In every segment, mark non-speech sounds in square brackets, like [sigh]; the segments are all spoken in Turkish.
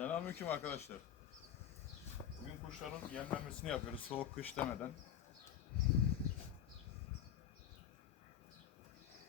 Selamünaleyküm arkadaşlar. Bugün kuşların yemlenmesini yapıyoruz soğuk kış demeden.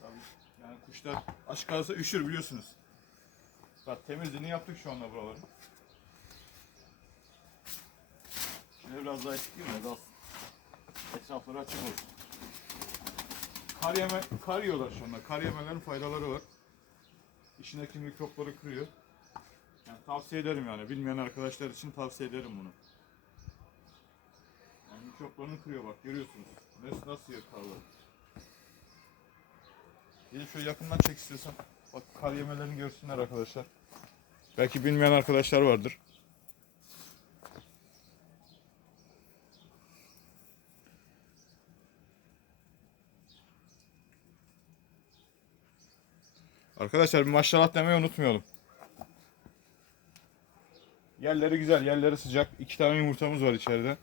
Tabii yani kuşlar aç kalırsa üşür biliyorsunuz. Bak temizliğini yaptık şu anda buraların. Şimdi biraz daha çıkayım da az etrafları açık olsun. Kar yeme, kar yiyorlar şu anda. Kar yemelerin faydaları var. İçindeki mikropları kırıyor. Yani tavsiye ederim yani. Bilmeyen arkadaşlar için tavsiye ederim bunu. Yani mikroplarını kırıyor bak görüyorsunuz. Nasıl, nasıl yer karları. Gelin şöyle yakından çek istiyorsan. Bak kar yemelerini görsünler arkadaşlar. Belki bilmeyen arkadaşlar vardır. Arkadaşlar bir maşallah demeyi unutmayalım. Yerleri güzel, yerleri sıcak. İki tane yumurtamız var içeride.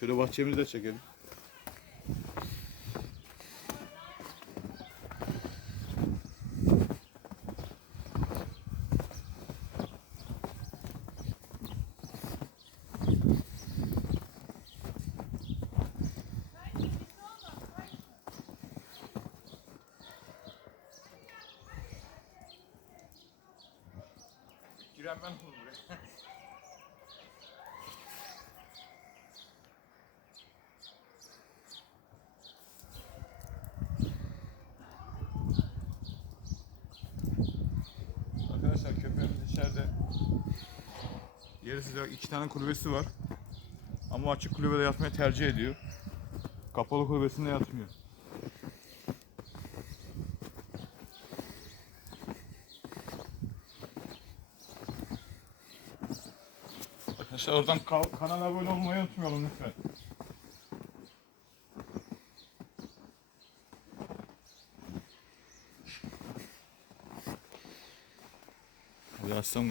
Şöyle bahçemizi de çekelim. Giren ben buraya. [laughs] Arkadaşlar köpeğimiz içeride. Yeri sıcak. iki tane kulübesi var. Ama açık kulübede yatmayı tercih ediyor. Kapalı kulübesinde yatmıyor. Arkadaşlar oradan ka- kanala abone olmayı unutmayalım lütfen. Hadi aslan.